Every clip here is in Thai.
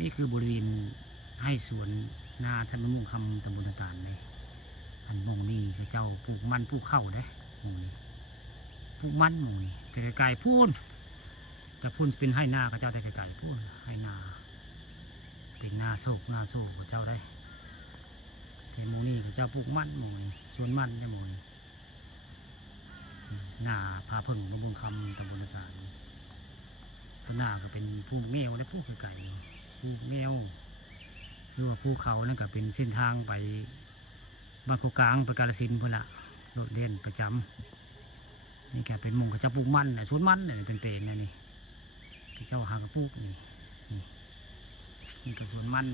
นี่คือบริเวณให้สวนนาท่านมะม่วงคำตำบลต่างๆเลยอันมงนี่เจ้าปลูกมันปลูกข้าวได้มงนี่ปลูกมันมงนี่ไกลๆพูนแต่พูนเป็นให้นาเขาเจ้าได้ไกลๆพูนให้นาเป็นนาโศกนาโศกเขาเจ้าได้แต่มงนี่เขาเจ้าปลูกมันมงนี่สวนมันได้มงนี่นาพาพึ่งมะม่วงคำตำบลต่างๆตัวหน้าก็เป็นผู้เงี้ยวและผู้ไก่ผู้เงี้ยวหรือว่าภูเขานั่นก็เป็นเส้นทางไปบางโคกลางไปกาฬสินธุ์พุ่นละโดดเด่นประจำนี่แกเป็นมงกระจับปลูกมันสวนมันเนี่ยเป็นนะนี่เจ้าหางกระปุกนี่กระสวนมัน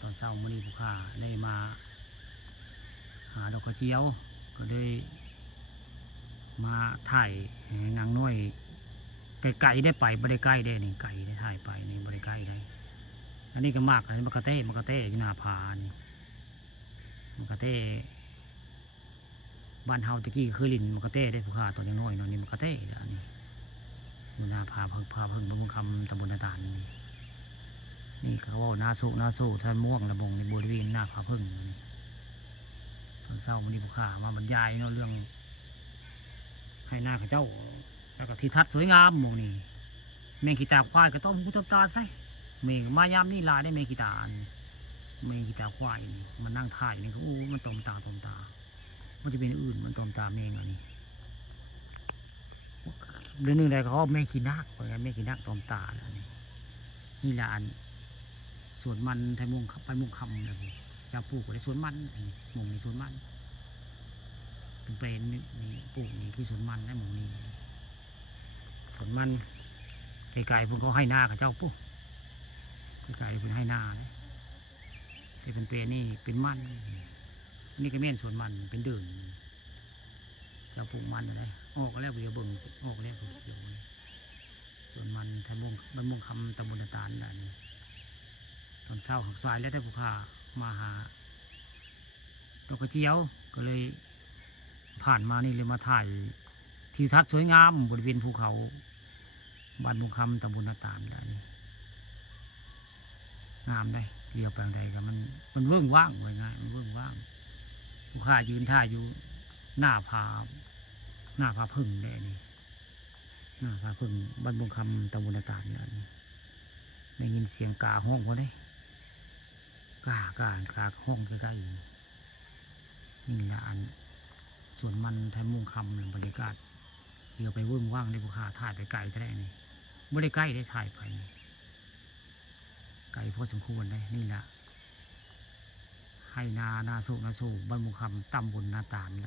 ตอนเช้ามื้อนี้ผู้ค้าได้มาหาดอกกระเจียวก็ได้มาถ่ายนางน้อยไก่ได้ไปบริไก่ได้นี่ไก่ได้ถ่ายไปนี่บริไก่ได้อันนี้ก็มากอันนี้มะกะเต้อยู่หน้าผานี่มะกะเต้บ้านเฮาตะกี้เคยลินมะกะเต้ได้ผู้ค้าตัวน้อยๆนี่มะกะเต้อันนี้อยู่หน้าผาเพิ่งบำรุงคำตำบลนาตาลนี่เขาว่านาโซท่านม่วงระบงในบริเวณหน้าผาเพิ่งตอนเช้าวันนี้ผู้ค้ามาบรรยายเรื่องให้หน้าข้าเจ้าแล้วก็ทิวทัศน์สวยงามหมู่นี่แมงกีตาควายก็ต้องผู้จบตาใช่แมงมายามนี่ลายได้แมงกีตาควายมันนั่งถ่ายนี่โอ้มันตรงตามันจะเป็นอื่นมันตรงตาแมงอันนี้เรื่องนึงใดเขาแมงกีนักเหมือนกันแมงกีนักตรงตาแล้วนี่แหละอันสวนมันไทยมุ่งไปมุ่งคำเลยจะปลูกในสวนมันหมู่ในสวนมันเป็นนี่ปลูกนี่คือสวนมันได้หมู่นี้สวนมันไกลๆพวกเขาให้หน้ากับเจ้าปุ๊บไกลๆเป็นให้หน้าเลยที่เป็นนี่เป็นมันนี่ก็แม่นสวนมันเป็นเดินเจ้าปลูกมันอะไรออกแล้วเดี๋ยวเบิ่งออกแล้วเดี๋ยวสวนมันทำมุ่งคำตำบลตาลนั่นตอนเช้าหักสายแล้วได้ผู้ค้ามาหาดอกกระเจียวก็เลยผ่านมานี่เลยมาถ่ายทิวทัศน์สวยงามบริเวณภูเขาบ้านมุงคำตำบลนาตาลได้งามได้เรียวแปลงใดกับมันเวิ้งว่างไว้ง่ายมันเวิ้งว่างผู้ค้ายืนท่าอยู่หน้าผาพึ่งได้นี่หน้าผาพึ่งบ้านมุงคำตำบลนาตาลได้ยินเสียงกาห้องเขาได้กาห้องใกล้ๆนี่แหละอันส่วนมันไทยมุ่งคำหนึ่งบรรยากาศเดี๋ยวไปเวิ้งว่างในภูเขาถ่ายไปไกลก็ได้นี่ไม่ได้ใกล้ได้ถ่ายไปไกลพอสมควรได้นี่แหละให้นาโศกบ้านมุงคำตำบลนาตาลนี่